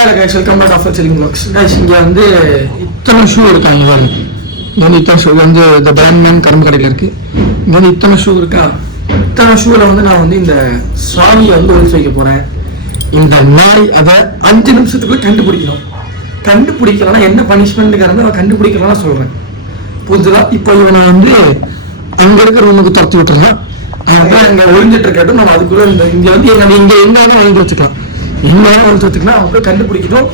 Hello guys, welcome back offer selling vlogs. Guys, இங்கே வந்து இத்தனை ஷூ இருக்காங்க பாருங்க. இங்கே வந்து இத்தனை ஷூ வந்து இந்த பிராண்ட்மேன் கரும்பு கடையில் இருக்குது. இங்கே வந்து இத்தனை ஷூ இருக்கா. இத்தனை ஷூவில் வந்து நான் வந்து இந்த சாவியை வந்து ஒழிச்சு வைக்க போகிறேன். இந்த நாய் அதை 5 நிமிஷத்துக்குள்ள கண்டுபிடிக்கலாம் என்ன பனிஷ்மெண்ட்டுக்காரங்க அவன் கண்டுபிடிக்கலாம் சொல்கிறேன். புரிஞ்சுதா? இப்போ இவனை வந்து அங்கே இருக்கிற ரூமுக்கு துரத்து விட்டுருலாம். அவன் அங்கே ஒழிஞ்சிட்டு இருக்கட்டும். நம்ம அதுக்குள்ளே இங்கே வந்து இங்கே எங்காவது வாங்கி வச்சுக்கலாம். எங்கேயும் ஒழிச்சுக்கலாம். அவன் போய் கண்டுபிடிக்கணும்.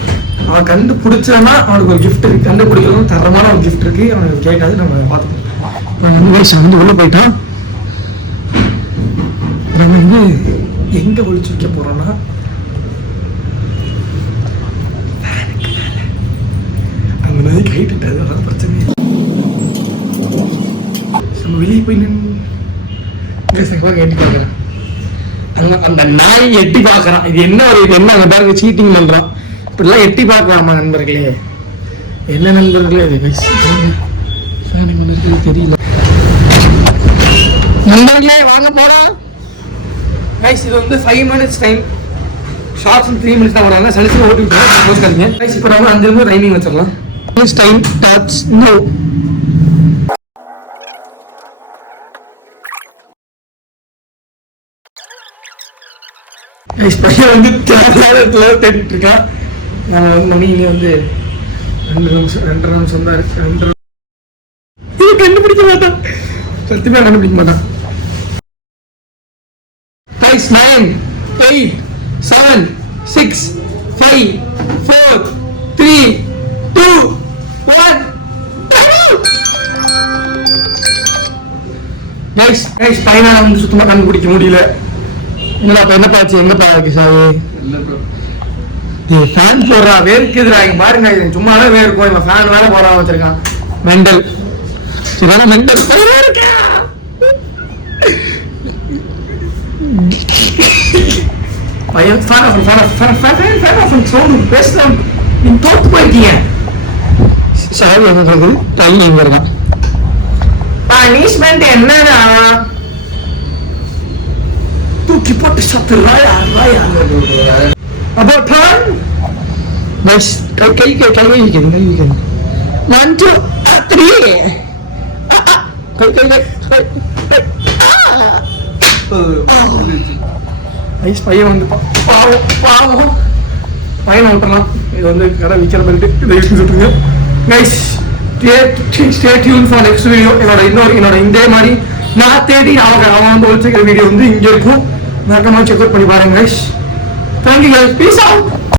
அவன் கண்டுபிடிச்சானா அவனுக்கு ஒரு கிஃப்ட் இருக்கு. கண்டுபிடிக்கணும் தரமான ஒரு கிஃப்ட் இருக்கு. அவனுக்கு கேட்காது. நம்ம பார்த்துக்கலாம். இப்போ நம்ம வந்து உள்ளே போயிட்டான். நம்ம வந்து எங்கே ஒழிச்சு வைக்க போகிறோம்னா அந்த மாதிரி கைட்டுட்டாது. அதான் பிரச்சனை. நம்ம வெளியே போய் எட்டி பார்க்குறேன். அந்த நாய் எட்டி பார்க்குறான். இது என்ன அங்கே பாருங்க, சீட்டிங் பண்ணுறான். இப்படிலாம் எட்டி பார்க்கலாமா நண்பர்களே? என்ன நண்பர்களே இது தெரியல. நண்பர்களே வாங்க போகலாம். கைஸ், இது வந்து 5 minutes டைம். ஷார்ட்ஸ் 3 minutes தான் வராங்க. சலிச்சு ஓட்டிங்க. கைஸ், இப்போ நம்ம 5 நிமிஷம் ரைமிங் வச்சிடலாம். Time starts now. பையன் வந்து தேவையான தேடிட்டு இருக்கான். மணி வந்து 2 நிமிஷம் தான் இருக்கு. கண்டுபிடிக்க மாட்டான். சத்தியமா கண்டுபிடிக்க மாட்டான். 9, 8, 7, 6, 5, 4, 3, 2, 1. பையனால வந்து சுத்தமா கண்டுபிடிக்க முடியல. என்னப்பா ஆச்சு? எங்கப்பா இருக்கு சாவி? ஃபேன் போடுறா, வேர்க்குதுடா. இங்க பாருங்க, சும்மாவே வேர்க்கும். இவன் ஃபேன் வேலை போடாம வச்சிருக்கான். மெண்டல் மெண்டல் பையன் பேசலாம். நீங்க தோத்து போயிருக்கீங்க. சாவி எங்க இருக்குது? ட்ரைனிங் இங்க இருக்கான். பனிஷ்மெண்ட் என்னடா? தூக்கி போட்டு சாப்பிடுறாயா? About time? Bas, kay 1, 2, 3. Ice பையன் வந்து பாவம் பையனை விட்டுறலாம். இது வந்து கடை விற்கிற பண்ணிட்டு இதை சுட்டுருங்க. Guys, stay tuned for next video. என்னோட இதே மாதிரி நான் தேடி அவன் வந்து ஒழிச்சுக்கிற வீடியோ வந்து இங்கே இருக்கும். மறக்காம செக் அவுட் பண்ணி பாருங்க guys. Thank you guys. Peace out.